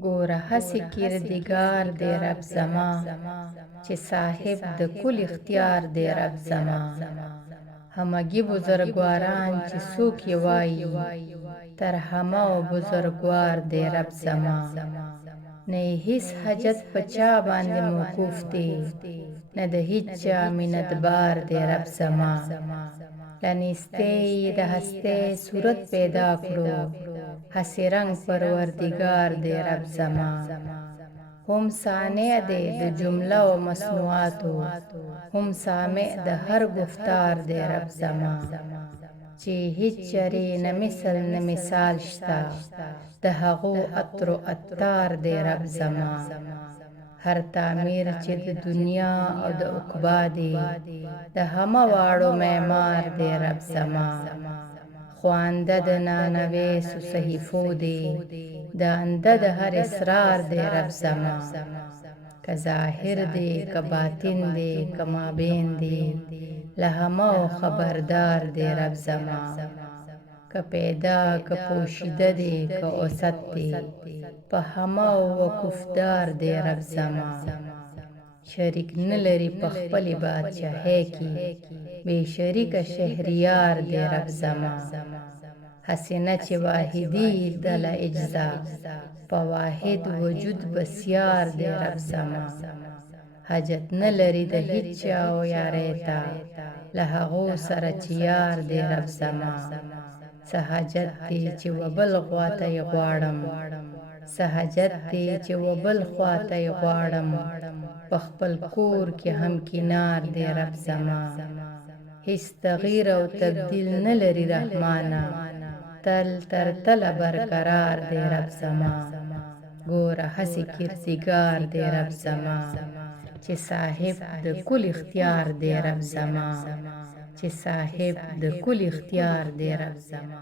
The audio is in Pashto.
ګوره هسې کردګار دی رب زما، چې صاحب د کل اختیار دی رب زما. همگی بزرگواران چې څوک یې وایي، تر همه و بزرگوار دی رب زما. نه یې هیڅ حاجت په چا باندې موقوف دی، نه د هیچ چا منتبار دی رب زما. له نیستۍ یې د هستۍ صورت پیدا کړو، هسې رنگ پروردگار دی رب زما. هم صانع دی د جمله و مصنوعاتو، هم سامع د هر گفتار دی رب زما. چې هیچ چرې نه مثل نه مثال شته، د هغو عطر و عطار دی رب زما. هر تعمیر چې د دنیا او د عقبا دی، د همه واړو معمار دی رب زما. خوانده د نانویسو صحیفو دی، دانده د هر اسرار دی رب زما. که ظاهر دی که باطن دی که مابین دی، له همه و خبردار دی رب زما. که پیدا که پوشیده دی که اوسط دی، په همه و وقوفدار دی رب زما. شریک نلري په خپلې بادشاهۍ کې، بې شریکه شهریار دی رب زما. هسې نه چې واحدي ده له اجزا، په واحد وجود بسیار دی رب زما. حاجت نلري د هیچ چا و یارۍ ته، له هغو سره چې یار دی رب زما. څه حاجت دی چې و بل خواته یې غواړم، څه حاجت دی چې و بل خواته یې غواړم. په خپل کور کې هم کنار دی رب زما. هیڅ تغییر او تبدیل نلري رحمانه، تل تر تله برقرار دی رب زما. ګوره هسې کردګار دی رب زما، چې صاحب د کل اختیار دی رب زما. چې صاحب د کل اختیار دی رب زما.